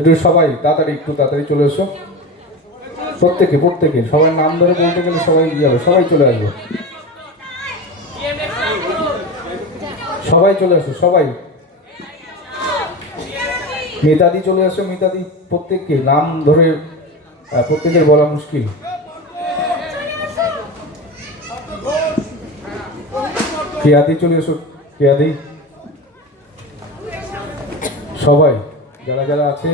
একটু সবাই তাড়াতাড়ি, একটু তাড়াতাড়ি চলে এসো। প্রত্যেকে প্রত্যেকে সবার নাম ধরে বলতে গেলে সবাই যাবে, সবাই চলে আসবে, সবাই চলে আসো, সবাই। মিতাদি চলে আসো, মিতাদি। প্রত্যেককে নাম ধরে প্রত্যেকের বলা মুশকিল। কেয়াদি চলে এসো, কেয়াদি। সবাই যারা যারা আছে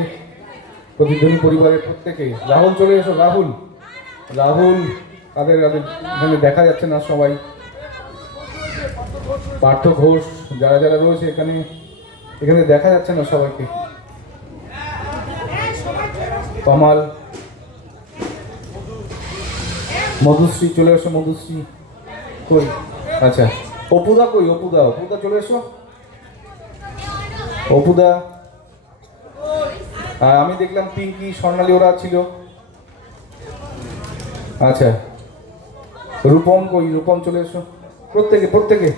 প্রতিধ্বনি পরিবারের প্রত্যেকে। রাহুল চলে এসো, রাহুল, রাহুল। তাদের এখানে দেখা যাচ্ছে না সবাই। পার্থ ঘোষ, যারা যারা রয়েছে এখানে, এখানে দেখা যাচ্ছে না সবাইকে। কমাল, মধুশ্রী চলে এসো, মধুশ্রী কই? আচ্ছা, অপুদা কই? অপুদা, অপুদা চলে এসো, অপুদা। আমি দেখলাম পিঙ্কি, স্বর্ণালী ওরা ছিল। আচ্ছা, রূপম কই? রূপম চলে এসো, প্রত্যেকে প্রত্যেকে।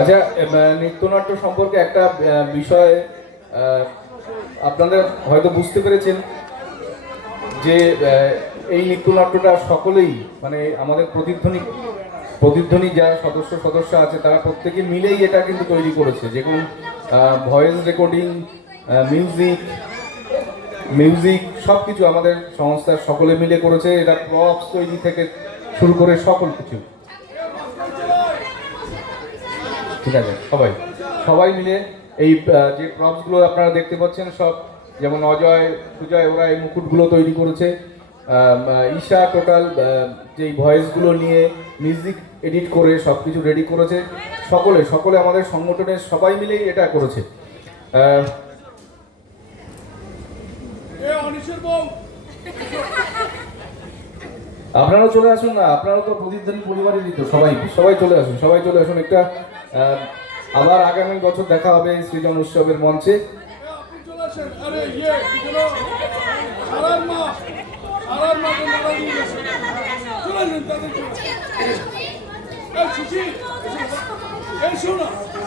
আচ্ছা, নৃত্যনাট্য সম্পর্কে একটা বিষয় আপনাদের হয়তো বুঝতে পেরেছেন যে এই নৃত্যনাট্যটা সকলেই, মানে আমাদের প্রতিধ্বনি যারা সদস্য আছে তারা প্রত্যেকে মিলেই এটা কিন্তু তৈরি করেছে। যেমন ভয়েস রেকর্ডিং, মিউজিক সব কিছু আমাদের সংস্থার সকলে মিলে করেছে। এটা প্রপস তৈরি থেকে শুরু করে সকল কিছু, ঠিক আছে? সবাই সবাই মিলে এই যে প্রপসগুলো আপনারা দেখতে পাচ্ছেন সব, যেমন অজয়, সুজয়, ওরা এই মুকুটগুলো তৈরি করেছে। ঈশা টোটাল যেই ভয়েসগুলো নিয়ে মিউজিক এডিট করে সব কিছু রেডি করেছে। সকলে আমাদের সংগঠনের সবাই মিলেই এটা করেছে। আপনারাও চলে আসুন না, আপনারাও তো প্রতিদিন পরিবারের দিত। সবাই চলে আসুন, সবাই চলে আসুন। একটা আবার আগামী বছর দেখা হবে সৃজন উৎসবের মঞ্চে।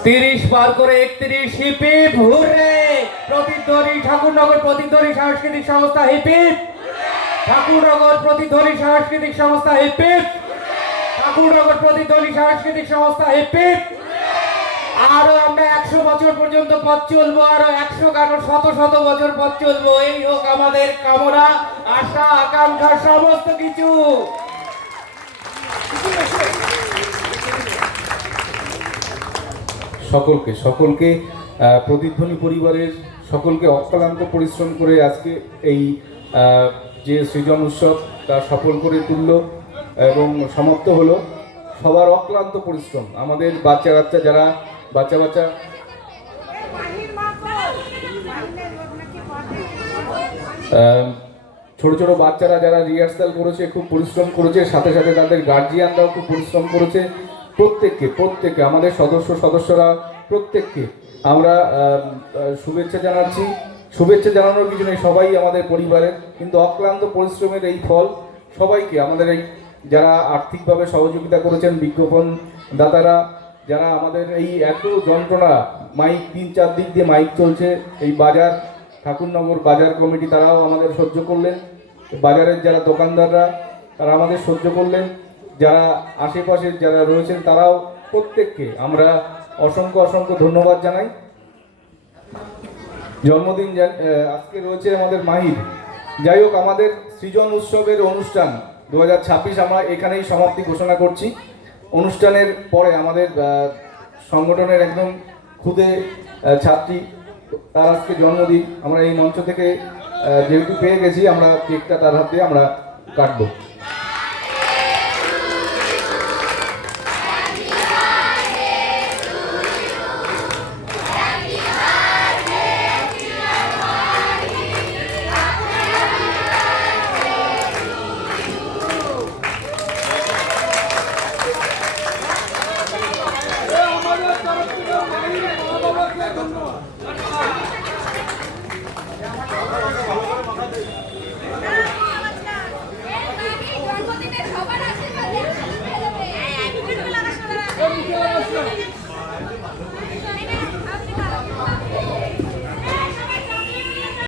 তিরিশ পার করে 31 হিপিপ হুররে। প্রতিধ্বনি ঠাকুরনগর প্রতিধ্বনি সাংস্কৃতিক সংস্থা হিপিপ। ঠাকুরনগর প্রতিধ্বনি সাংস্কৃতিক সংস্থা হিপিপ। ঠাকুরনগর প্রতিধ্বনি সাংস্কৃতিক সংস্থা হিপিপ। আরো আমরা 100 বছর পর্যন্ত পথ চলবো, আরো 100 কেন শত বছর পথ চলবো। এই হোক আমাদের কামনা, আশা, আকাঙ্ক্ষা, সমস্ত কিছু। সকলকে প্রতিধ্বনি পরিবারের সকলকে অক্লান্ত পরিশ্রম করে আজকে এই যে সৃজন উৎসব তা সফল করে তুলল এবং সমাপ্ত হলো। সবার অক্লান্ত পরিশ্রম, আমাদের বাচ্চা যারা বাচ্চা ছোট বাচ্চারা যারা রিহার্সাল করেছে, খুব পরিশ্রম করেছে। সাথে সাথে তাদের গার্জিয়ানরাও খুব পরিশ্রম করেছে। প্রত্যেককে আমাদের সদস্যরা প্রত্যেককে আমরা শুভেচ্ছা জানাচ্ছি। শুভেচ্ছা জানানোর কিছু নেই, সবাই আমাদের পরিবারের, কিন্তু অক্লান্ত পরিশ্রমের এই ফল। সবাইকে, আমাদের এই যারা আর্থিকভাবে সহযোগিতা করেছেন, বিজ্ঞাপন দাতারা, যারা আমাদের এই এত যন্ত্রণা, মাইক 3-4 দিক দিয়ে মাইক চলছে, এই বাজার, ঠাকুরনগর বাজার কমিটি তারাও আমাদের সহ্য করলেন। বাজারের যারা দোকানদাররা তারা আমাদের সহ্য করলেন। যারা আশেপাশে যারা রয়েছেন তারাও, প্রত্যেককে আমরা অসংখ্য ধন্যবাদ জানাই। জন্মদিন আজকে রয়েছে আমাদের মাহির। যাই হোক, আমাদের সৃজন উৎসবের অনুষ্ঠান 2026 আমরা এখানেই সমাপ্তি ঘোষণা করছি। অনুষ্ঠানের পরে আমাদের সংগঠনের একদম খুদে ছাত্রী, তার আজকে জন্মদিন। আমরা এই মঞ্চ থেকে যেহেতু পেয়ে গেছি, আমরা কেকটা তার হাত দিয়ে আমরা কাটবো।